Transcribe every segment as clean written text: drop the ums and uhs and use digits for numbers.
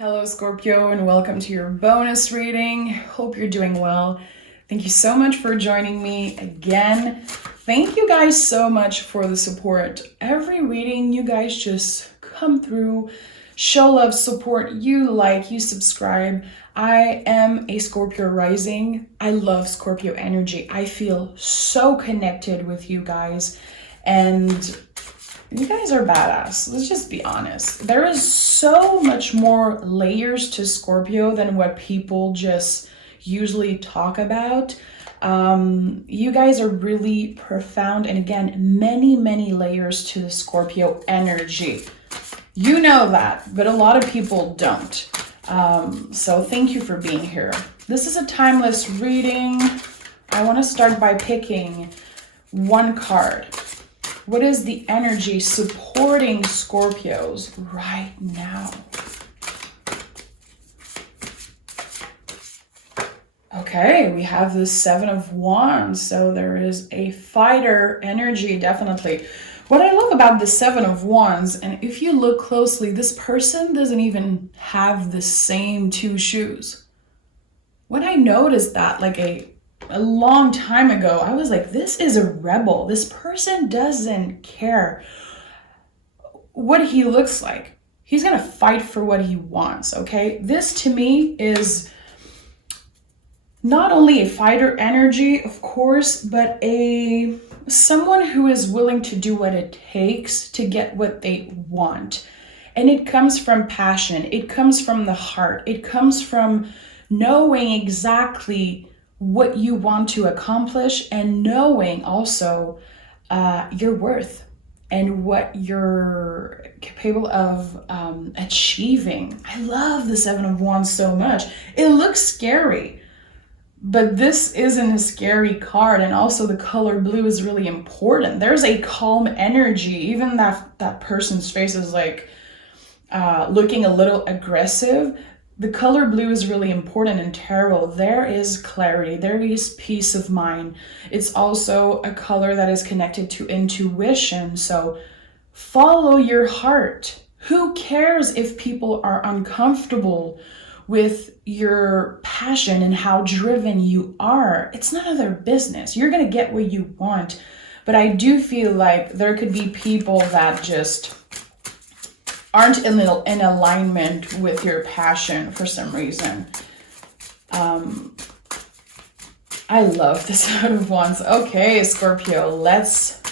Hello, Scorpio, and welcome to your bonus reading. Hope you're doing well. Thank you so much for joining me again. Thank you guys so much for the support. Every reading, you guys just come through, show love, support, you like, you subscribe. I am a Scorpio rising. I love Scorpio energy. I feel so connected with you guys, and you guys are badass. Let's just be honest. There is so much more layers to Scorpio than what people just usually talk about. You guys are really profound. And again, many layers to the Scorpio energy. You know that, but a lot of people don't. So thank you for being here. This is a timeless reading. I want to start by picking one card. What is the energy supporting Scorpios right now? Okay, we have the Seven of Wands. So there is a fighter energy, definitely. What I love about the Seven of Wands, and if you look closely, this person doesn't even have the same two shoes. When I noticed that, like a long time ago, I was like, this is a rebel. This person doesn't care what he looks like. He's gonna fight for what he wants, okay? This to me is not only a fighter energy, of course, but someone who is willing to do what it takes to get what they want. And it comes from passion. It comes from the heart. It comes from knowing exactly what you want to accomplish and knowing also your worth and what you're capable of achieving. I love the Seven of Wands so much. It looks scary, but this isn't a scary card. And also the color blue is really important. There's a calm energy. Even that person's face is like looking a little aggressive. The color blue is really important in tarot. There is clarity, there is peace of mind. It's also a color that is connected to intuition. So follow your heart. Who cares if people are uncomfortable with your passion and how driven you are? It's none of their business. You're gonna get what you want. But I do feel like there could be people that just aren't in alignment with your passion for some reason. I love the Seven of Wands. Okay, Scorpio, let's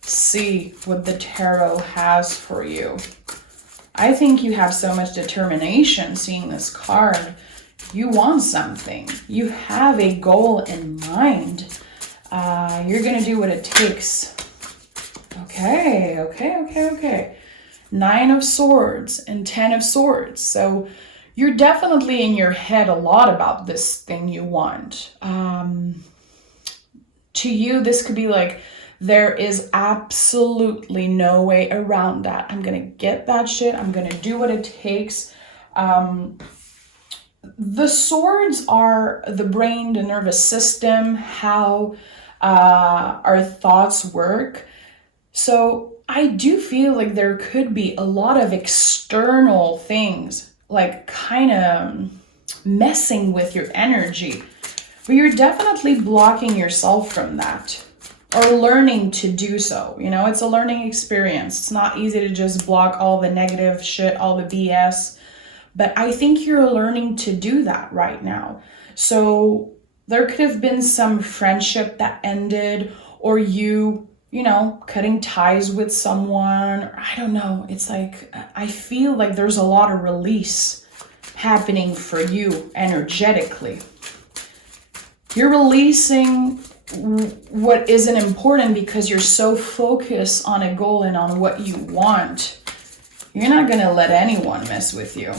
see what the tarot has for you. I think you have so much determination seeing this card. You want something. You have a goal in mind. You're gonna do what it takes. Okay. Nine of Swords and 10 of Swords. So you're definitely in your head a lot about this thing you want. To you, this could be like, there is absolutely no way around that. I'm going to get that shit. I'm going to do what it takes. The swords are the brain, the nervous system, how our thoughts work. So I do feel like there could be a lot of external things, like kind of messing with your energy, but you're definitely blocking yourself from that or learning to do so. You know, it's a learning experience. It's not easy to just block all the negative shit, all the BS, but I think you're learning to do that right now. So there could have been some friendship that ended, or you know, cutting ties with someone. I don't know. It's like, I feel like there's a lot of release happening for you energetically. You're releasing what isn't important because you're so focused on a goal and on what you want. You're not going to let anyone mess with you.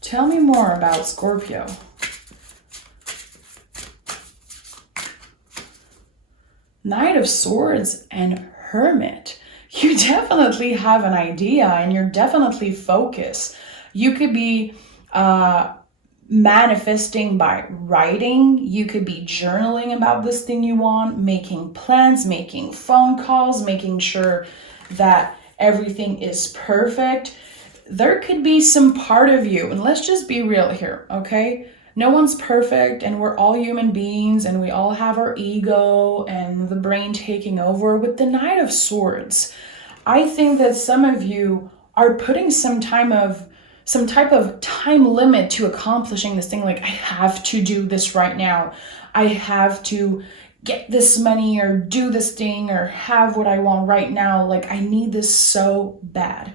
Tell me more about Scorpio. Knight of Swords and Hermit. You definitely have an idea and you're definitely focused. You could be manifesting by writing. You could be journaling about this thing you want, making plans, making phone calls, making sure that everything is perfect. there could be some part of you, and let's just be real here, okay? No one's perfect, and we're all human beings, and we all have our ego and the brain taking over. With the Knight of Swords, I think that some of you are putting some type of time limit to accomplishing this thing. Like, I have to do this right now. I have to get this money or do this thing or have what I want right now. Like, I need this so bad.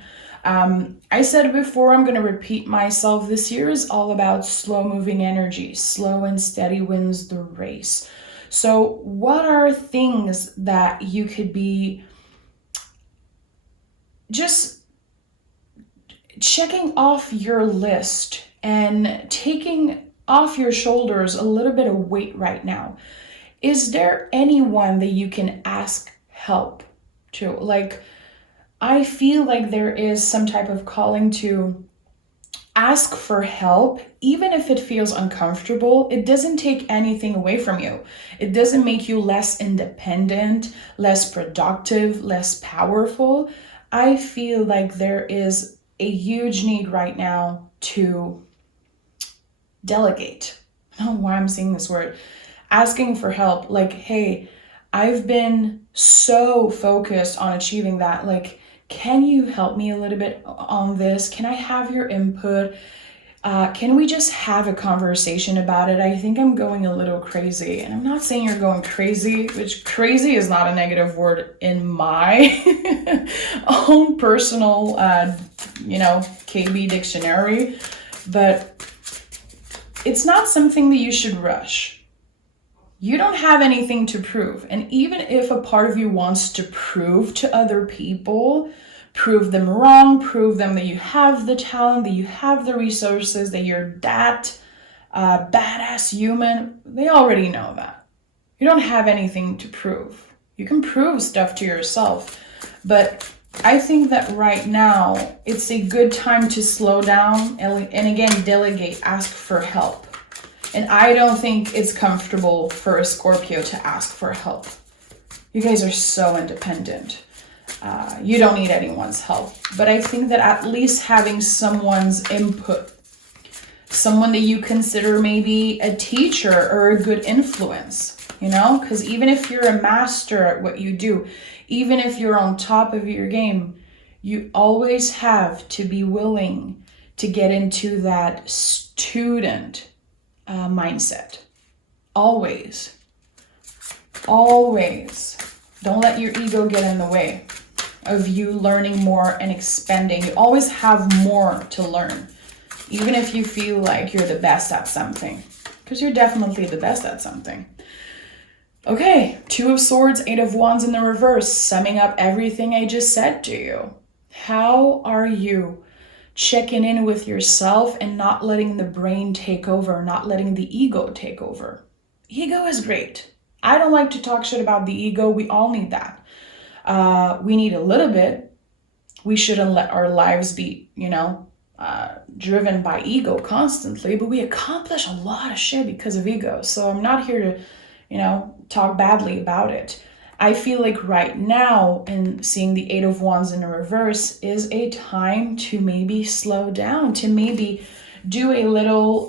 I said before, I'm going to repeat myself. This year is all about slow moving energy. Slow and steady wins the race. So what are things that you could be just checking off your list and taking off your shoulders a little bit of weight right now? Is there anyone that you can ask help to? Like, I feel like there is some type of calling to ask for help, even if it feels uncomfortable. It doesn't take anything away from you. It doesn't make you less independent, less productive, less powerful. I feel like there is a huge need right now to delegate. I don't know why I'm saying this word. Asking for help. Like, hey, I've been so focused on achieving that. Like, can you help me a little bit on this? Can I have your input? Can we just have a conversation about it? I think I'm going a little crazy. And I'm not saying you're going crazy, which crazy is not a negative word in my own personal, KB dictionary. But it's not something that you should rush. You don't have anything to prove. And even if a part of you wants to prove to other people, prove them wrong, prove them that you have the talent, that you have the resources, that you're that badass human, they already know that. You don't have anything to prove. You can prove stuff to yourself. But I think that right now, it's a good time to slow down and again, delegate, ask for help. And I don't think it's comfortable for a Scorpio to ask for help. You guys are so independent. You don't need anyone's help. But I think that at least having someone's input, someone that you consider maybe a teacher or a good influence, because even if you're a master at what you do, even if you're on top of your game, you always have to be willing to get into that student mindset. Always. Don't let your ego get in the way of you learning more and expanding. You always have more to learn, even if you feel like you're the best at something, because you're definitely the best at something. Okay, Two of Swords, Eight of Wands in the reverse, summing up everything I just said to you. How are you checking in with yourself and not letting the brain take over, not letting the ego take over? Ego is great. I don't like to talk shit about the ego. We all need that. We need a little bit. We shouldn't let our lives be, driven by ego constantly, but we accomplish a lot of shit because of ego. So I'm not here to, talk badly about it. I feel like right now, and seeing the Eight of Wands in the reverse, is a time to maybe slow down, to maybe do a little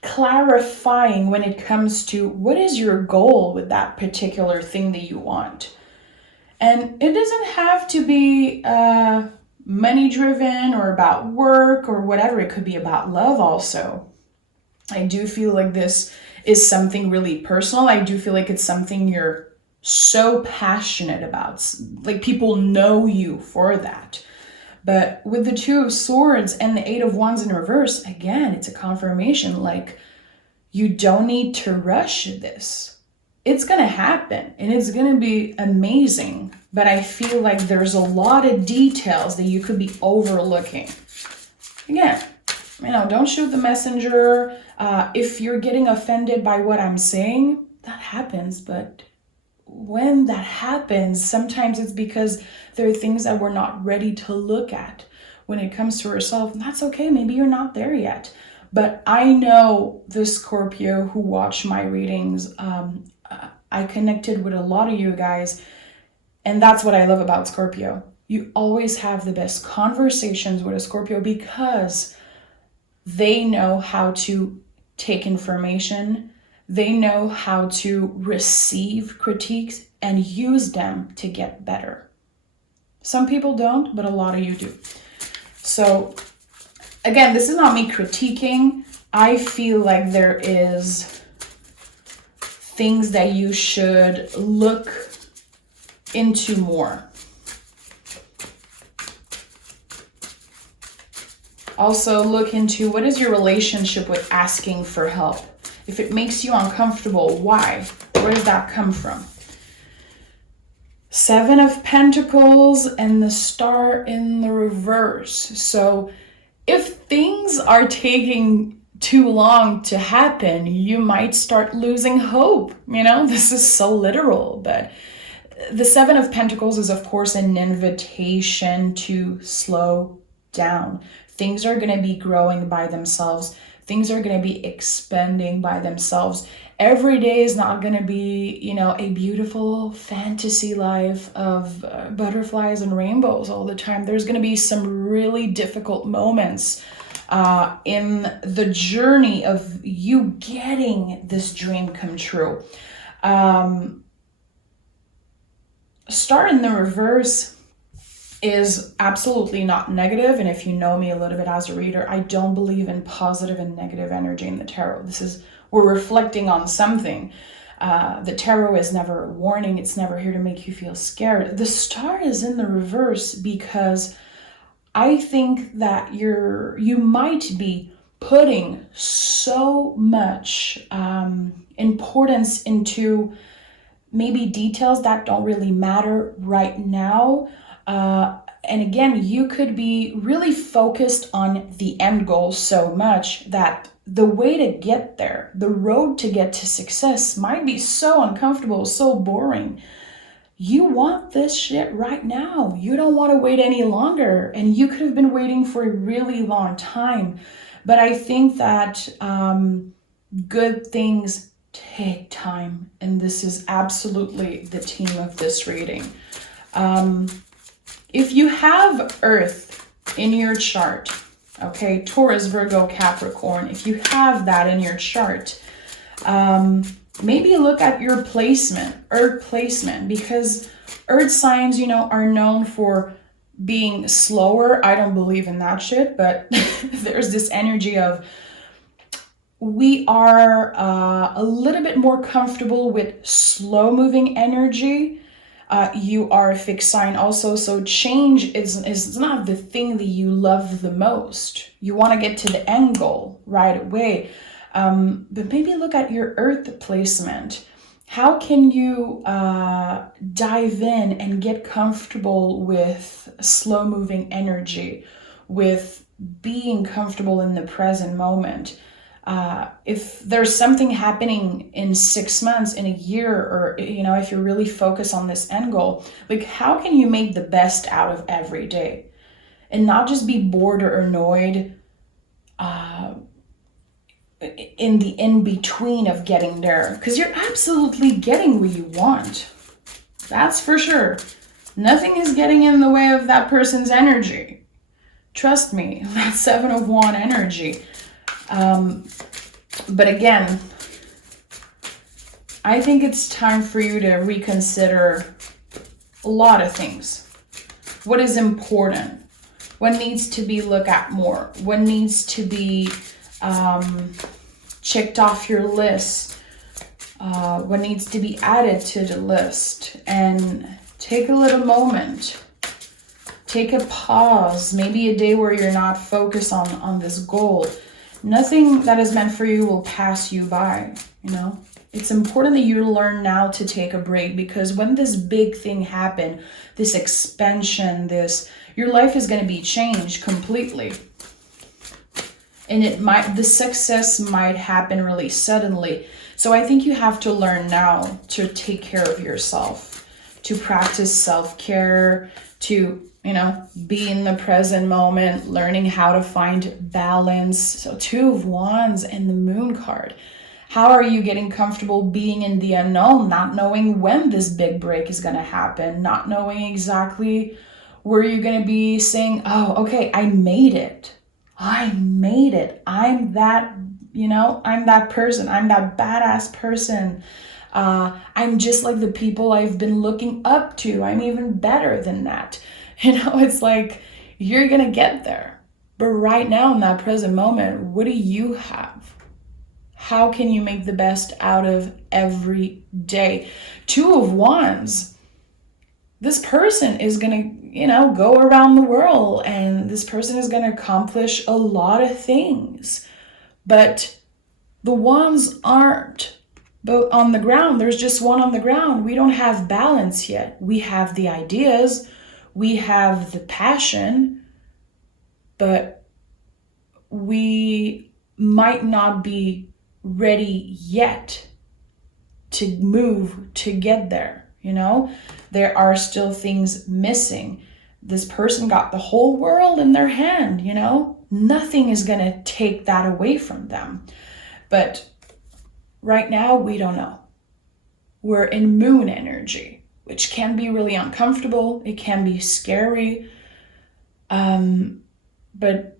clarifying when it comes to what is your goal with that particular thing that you want. And it doesn't have to be money driven or about work or whatever. It could be about love also. I do feel like this is something really personal. I do feel like it's something you're so passionate about. Like, people know you for that. But with the Two of Swords and the Eight of Wands in reverse, again, it's a confirmation. Like, you don't need to rush this. It's going to happen and it's going to be amazing. But I feel like there's a lot of details that you could be overlooking. Again, don't shoot the messenger. If you're getting offended by what I'm saying, that happens. But when that happens, sometimes it's because there are things that we're not ready to look at when it comes to ourselves. And that's okay. Maybe you're not there yet. But I know the Scorpio who watch my readings. I connected with a lot of you guys. And that's what I love about Scorpio. You always have the best conversations with a Scorpio because they know how to take information, they know how to receive critiques and use them to get better. Some people don't, but a lot of you do. So again, this is not me critiquing. I feel like there is things that you should look into more. Also look into what is your relationship with asking for help. If it makes you uncomfortable, why? Where does that come from? 7 of Pentacles and the Star in the reverse. So if things are taking too long to happen, you might start losing hope. This is so literal, but the 7 of Pentacles is, of course, an invitation to slow down. Things are going to be growing by themselves. Things are going to be expanding by themselves. Every day is not going to be, a beautiful fantasy life of butterflies and rainbows all the time. There's going to be some really difficult moments in the journey of you getting this dream come true. Star in the reverse is absolutely not negative. And if you know me a little bit as a reader, I don't believe in positive and negative energy in the tarot. We're reflecting on something. The tarot is never a warning. It's never here to make you feel scared. The Star is in the reverse because I think that you might be putting so much importance into maybe details that don't really matter right now. And again, you could be really focused on the end goal so much that the way to get there, the road to get to success might be so uncomfortable, so boring. You want this shit right now. You don't want to wait any longer. And you could have been waiting for a really long time. But I think that good things take time. And this is absolutely the theme of this reading. If you have Earth in your chart, okay, Taurus, Virgo, Capricorn, if you have that in your chart, maybe look at your placement, Earth placement, because Earth signs, are known for being slower. I don't believe in that shit, but there's this energy of we are a little bit more comfortable with slow moving energy. You are a fixed sign also, so change is not the thing that you love the most. You want to get to the end goal right away. But maybe look at your Earth placement. How can you dive in and get comfortable with slow moving energy, with being comfortable in the present moment? If there's something happening in 6 months, in a year, or, if you're really focused on this end goal, like how can you make the best out of every day and not just be bored or annoyed in the in-between of getting there? Because you're absolutely getting what you want. That's for sure. Nothing is getting in the way of that person's energy. Trust me, that 7 of Wands energy. But again, I think it's time for you to reconsider a lot of things. What is important? What needs to be looked at more? What needs to be checked off your list? What needs to be added to the list? And take a little moment. Take a pause. Maybe a day where you're not focused on this goal. Nothing that is meant for you will pass you by, It's important that you learn now to take a break, because when this big thing happen, this expansion, your life is going to be changed completely. And the success might happen really suddenly. So I think you have to learn now to take care of yourself, to practice self-care, to be in the present moment, learning how to find balance. So 2 of Wands and the Moon card. How are you getting comfortable being in the unknown, not knowing when this big break is going to happen, not knowing exactly where you're going to be saying, oh, okay, I made it. I made it. I'm that, I'm that person. I'm that badass person. I'm just like the people I've been looking up to. I'm even better than that. It's like you're going to get there. But right now in that present moment, what do you have? How can you make the best out of every day? 2 of Wands. This person is going to, go around the world, and this person is going to accomplish a lot of things. But the wands aren't both on the ground. There's just one on the ground. We don't have balance yet. We have the ideas, we have the passion, but we might not be ready yet to move to get there. There are still things missing. This person got the whole world in their hand. Nothing is going to take that away from them. But right now, we don't know. We're in moon energy, which can be really uncomfortable. It can be scary. But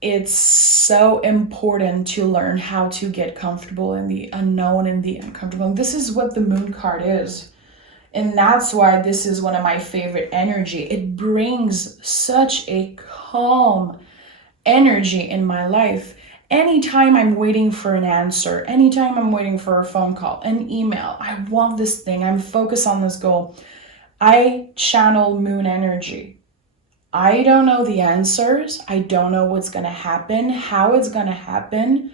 it's so important to learn how to get comfortable in the unknown and the uncomfortable. And this is what the moon card is. And that's why this is one of my favorite energy. It brings such a calm energy in my life. Anytime I'm waiting for an answer, anytime I'm waiting for a phone call, an email, I want this thing, I'm focused on this goal, I channel moon energy. I don't know the answers. I don't know what's going to happen, how it's going to happen.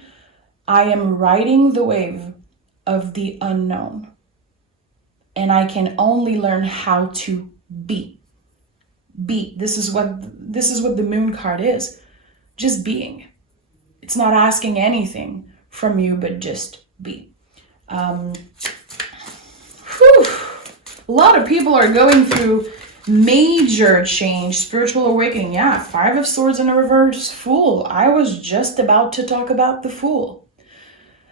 I am riding the wave of the unknown. And I can only learn how to be. This is what the moon card is. Just being. It's not asking anything from you, but just be. A lot of people are going through major change, spiritual awakening. Yeah, 5 of Swords in a reverse, Fool. I was just about to talk about the Fool.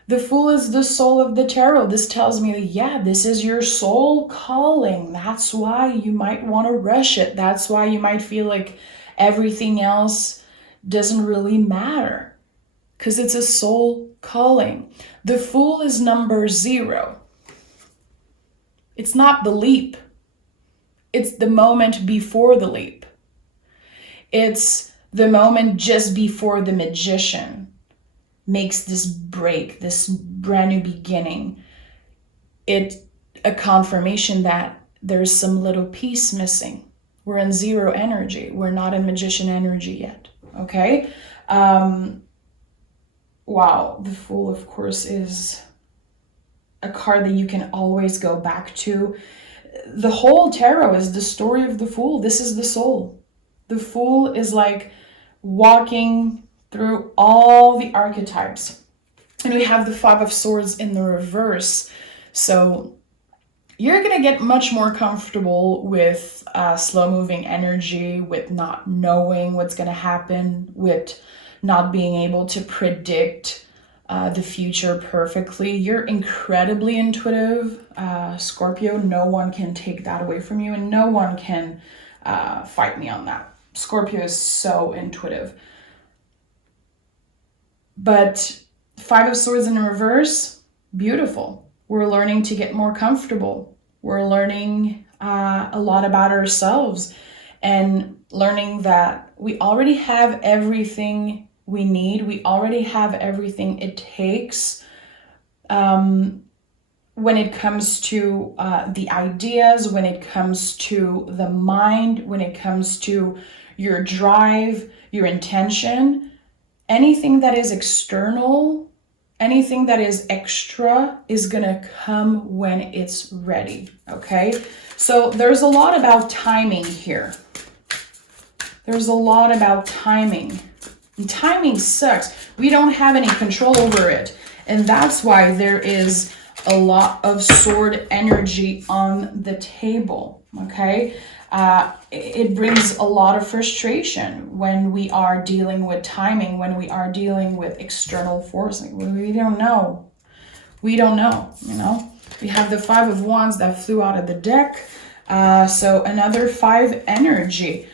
The Fool is the soul of the tarot. This tells me that, yeah, this is your soul calling. That's why you might want to rush it. That's why you might feel like everything else doesn't really matter. Because it's a soul calling. The Fool is number 0. It's not the leap. It's the moment before the leap. It's the moment just before the magician makes this break, this brand new beginning. It's a confirmation that there's some little piece missing. We're in 0 energy. We're not in magician energy yet. Okay? Wow, the Fool, of course, is a card that you can always go back to. The whole tarot is the story of the Fool. This is the soul. The Fool is like walking through all the archetypes. And we have the 5 of Swords in the reverse. So you're going to get much more comfortable with slow-moving energy, with not knowing what's going to happen, with not being able to predict the future perfectly. You're incredibly intuitive, Scorpio. No one can take that away from you, and no one can fight me on that. Scorpio is so intuitive. But 5 of Swords in reverse, beautiful. We're learning to get more comfortable. We're learning a lot about ourselves and learning that we already have everything we need. We already have everything it takes when it comes to the ideas, when it comes to the mind, when it comes to your drive, your intention. Anything that is external, anything that is extra is gonna come when it's ready, okay? So there's a lot about timing here. There's a lot about timing. And timing sucks. We don't have any control over it. And that's why there is a lot of sword energy on the table, okay? It brings a lot of frustration when we are dealing with timing, when we are dealing with external forcing. We don't know. We don't know, you know? We have the 5 of Wands that flew out of the deck. So another 5 energy.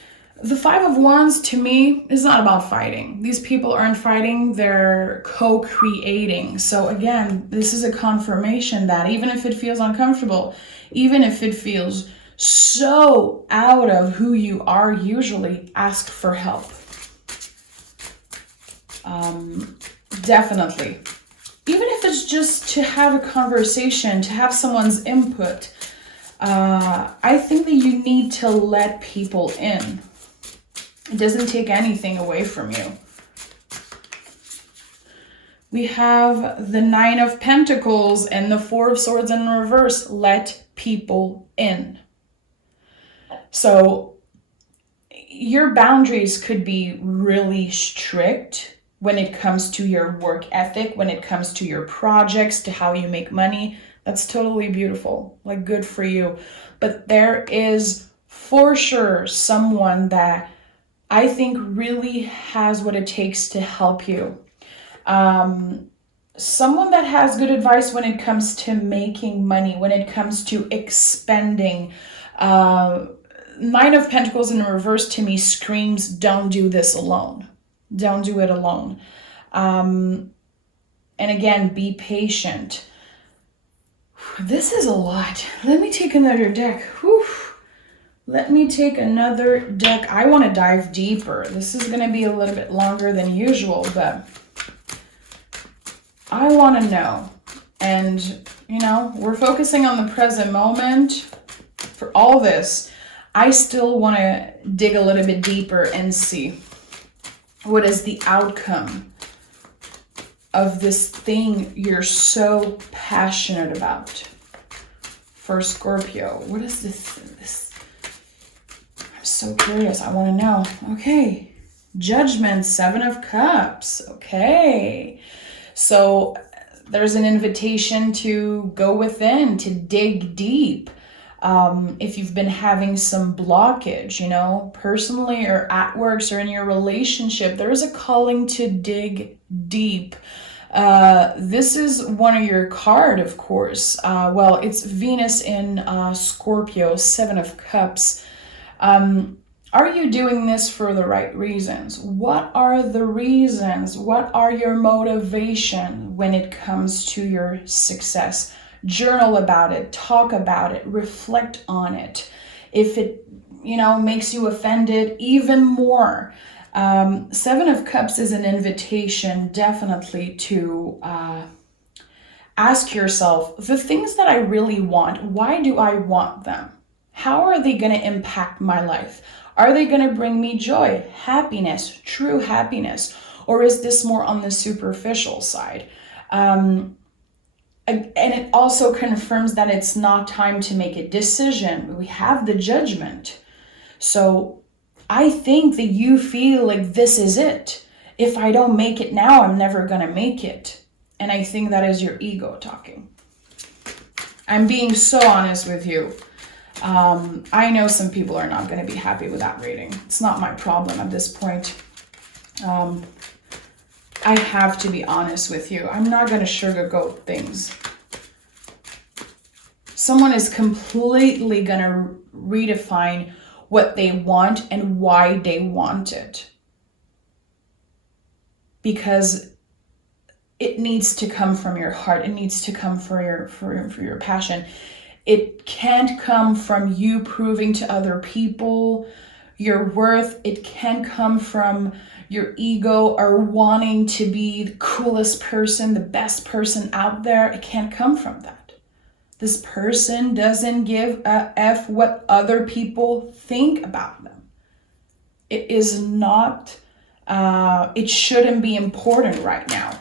The 5 of Wands to me is not about fighting. These people aren't fighting, they're co-creating. So again, this is a confirmation that even if it feels uncomfortable, even if it feels so out of who you are, usually ask for help. Definitely. Even if it's just to have a conversation, to have someone's input, I think that you need to let people in. It doesn't take anything away from you. We have the 9 of Pentacles and the 4 of Swords in reverse. Let people in. So your boundaries could be really strict when it comes to your work ethic, when it comes to your projects, to how you make money. That's totally beautiful. Like, good for you. But there is for sure someone that I think really has what it takes to help you. Someone that has good advice when it comes to making money, when it comes to expending. 9 of Pentacles in reverse to me screams, don't do this alone. Don't do it alone. And again, be patient. This is a lot. Let me take another deck. Whew. Let me take another deck. I want to dive deeper. This is going to be a little bit longer than usual, but I want to know. And, you know, we're focusing on the present moment for all this. I still want to dig a little bit deeper and see what is the outcome of this thing you're so passionate about. For Scorpio, what is this? I'm so curious. I want to know. Okay. Judgment, 7 of Cups. Okay. So there's an invitation to go within, to dig deep. If you've been having some blockage, you know, personally or at works or in your relationship, there is a calling to dig deep. This is one of your card, of course. Well, it's Venus in Scorpio, 7 of Cups. Are you doing this for the right reasons? What are the reasons? What are your motivation when it comes to your success? Journal about it, talk about it, reflect on it. If it, you know, makes you offended, even more. 7 of Cups is an invitation definitely to ask yourself, the things that I really want, why do I want them? How are they going to impact my life? Are they going to bring me joy, happiness, true happiness? Or is this more on the superficial side? And it also confirms that it's not time to make a decision. We have the Judgment. So I think that you feel like this is it. If I don't make it now, I'm never going to make it. And I think that is your ego talking. I'm being so honest with you. I know some people are not going to be happy with that reading. It's not my problem at this point. I have to be honest with you. I'm not going to sugarcoat things. Someone is completely going to redefine what they want and why they want it. Because it needs to come from your heart. It needs to come for your passion. It can't come from you proving to other people your worth. It can't come from your ego or wanting to be the coolest person, the best person out there. It can't come from that. This person doesn't give a F what other people think about them. It is not, it shouldn't be important right now.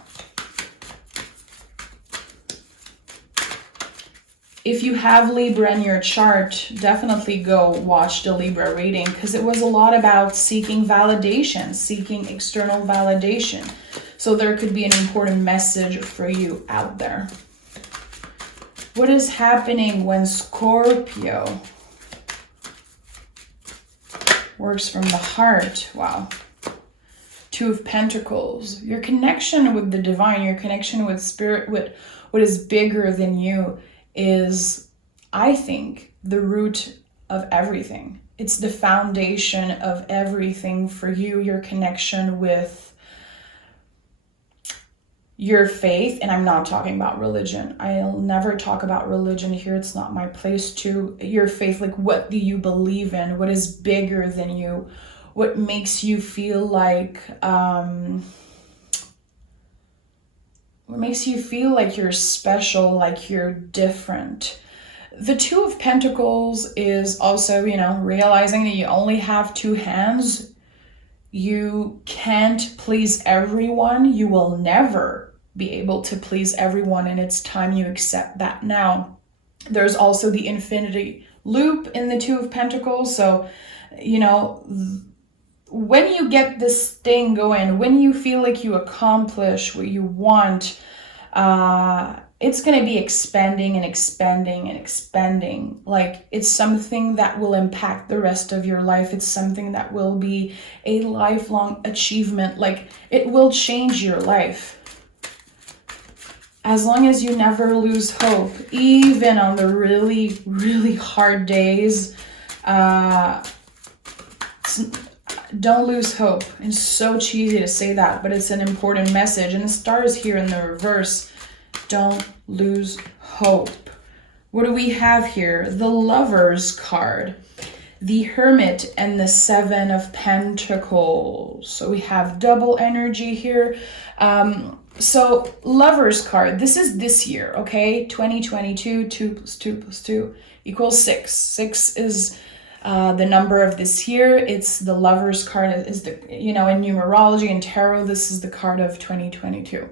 If you have Libra in your chart, definitely go watch the Libra reading because it was a lot about seeking validation, seeking external validation. So there could be an important message for you out there. What is happening when Scorpio works from the heart? Wow. 2 of Pentacles. Your connection with the divine, your connection with spirit, with what is bigger than you is, I think, the root of everything. It's the foundation of everything for you, your connection with your faith. And I'm not talking about religion. I'll never talk about religion here. It's not my place to. Your faith, like, what do you believe in? What is bigger than you? What makes you feel like, you're special, like you're different? The Two of Pentacles is also, realizing that you only have two hands. You can't please everyone. You will never be able to please everyone, and it's time you accept that now. There's also the infinity loop in the Two of Pentacles. So, when you get this thing going, when you feel like you accomplish what you want, it's going to be expanding and expanding and expanding. Like, it's something that will impact the rest of your life. It's something that will be a lifelong achievement. Like, it will change your life. As long as you never lose hope, even on the really, really hard days, don't lose hope. It's so cheesy to say that, but it's an important message. And the star is here in the reverse. Don't lose hope. What do we have here? The Lover's card, the Hermit, and the Seven of Pentacles. So we have double energy here. So Lover's card, this is this year, okay? 2022, 2 + 2 + 2 = 6. 6 is the number of this year. It's the Lover's card, is the, in numerology and tarot, this is the card of 2022.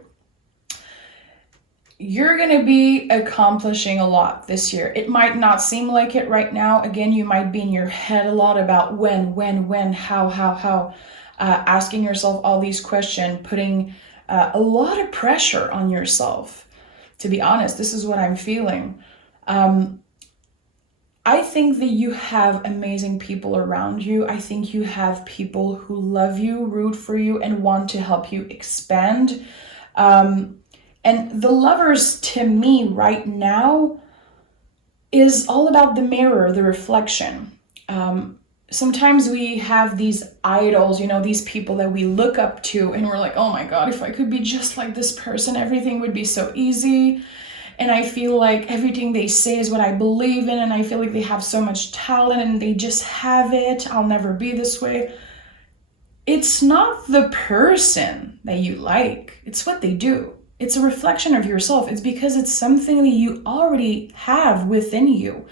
You're going to be accomplishing a lot this year. It might not seem like it right now. Again, you might be in your head a lot about when, how, asking yourself all these questions, putting a lot of pressure on yourself. To be honest, this is what I'm feeling. I think that you have amazing people around you. I think you have people who love you, root for you, and want to help you expand. And the Lovers, to me right now, is all about the mirror, the reflection. Sometimes we have these idols, these people that we look up to, and we're like, oh my God, if I could be just like this person, everything would be so easy. And I feel like everything they say is what I believe in, and I feel like they have so much talent and they just have it. I'll never be this way. It's not the person that you like, it's what they do. It's a reflection of yourself. It's because it's something that you already have within you.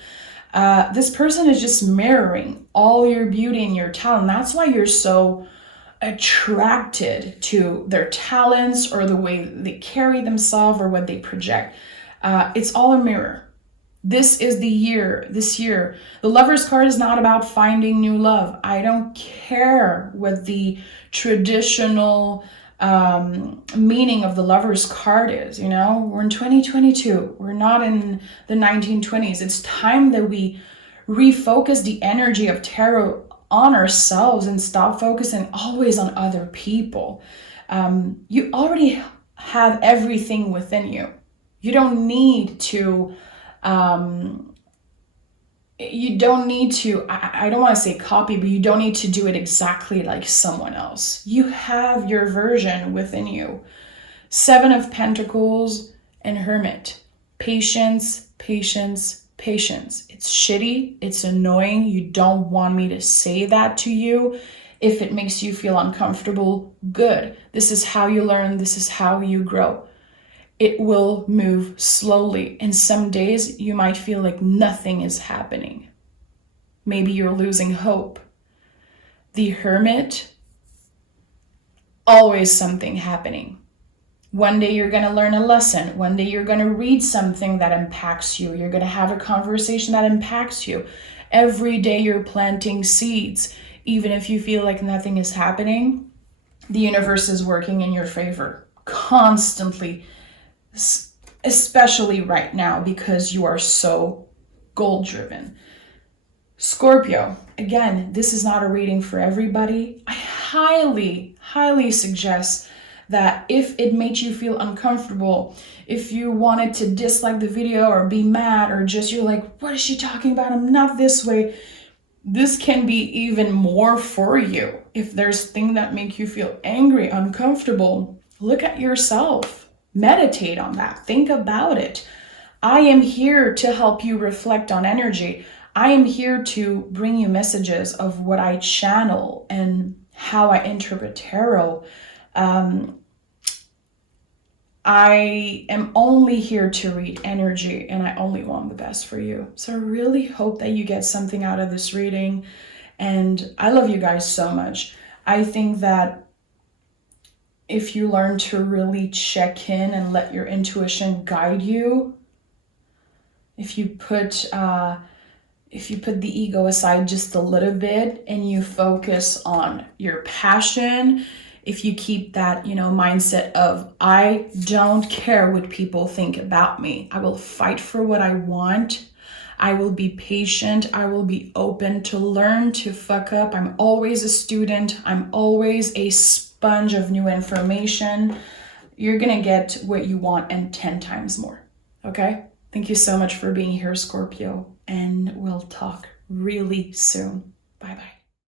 This person is just mirroring all your beauty and your talent. That's why you're so attracted to their talents or the way they carry themselves or what they project. It's all a mirror. This is the year, this year. The Lover's card is not about finding new love. I don't care what the traditional meaning of the Lover's card is. We're in 2022. We're not in the 1920s. It's time that we refocus the energy of tarot on ourselves and stop focusing always on other people. You already have everything within you. You don't need to I don't want to say copy, but you don't need to do it exactly like someone else. You have your version within you. Seven of Pentacles and Hermit. Patience, patience, patience. It's shitty. It's annoying. You don't want me to say that to you. If it makes you feel uncomfortable, good. This is how you learn. This is how you grow. It will move slowly. And some days you might feel like nothing is happening. Maybe you're losing hope. The Hermit, always something happening. One day you're going to learn a lesson. One day you're going to read something that impacts you. You're going to have a conversation that impacts you. Every day you're planting seeds. Even if you feel like nothing is happening, the universe is working in your favor constantly. Especially right now because you are so goal-driven. Scorpio, again, this is not a reading for everybody. I highly, highly suggest that if it made you feel uncomfortable, if you wanted to dislike the video or be mad or just you're like, what is she talking about? I'm not this way. This can be even more for you. If there's things that make you feel angry, uncomfortable, look at yourself. Meditate on that. Think about it. I am here to help you reflect on energy. I am here to bring you messages of what I channel and how I interpret tarot. I am only here to read energy, and I only want the best for you. So I really hope that you get something out of this reading. And I love you guys so much. I think that if you learn to really check in and let your intuition guide you, if you put the ego aside just a little bit and you focus on your passion, if you keep that, mindset of, I don't care what people think about me. I will fight for what I want. I will be patient. I will be open to learn, to fuck up. I'm always a student. I'm always a sponge of new information. You're going to get what you want and 10 times more. Okay? Thank you so much for being here, Scorpio, and we'll talk really soon.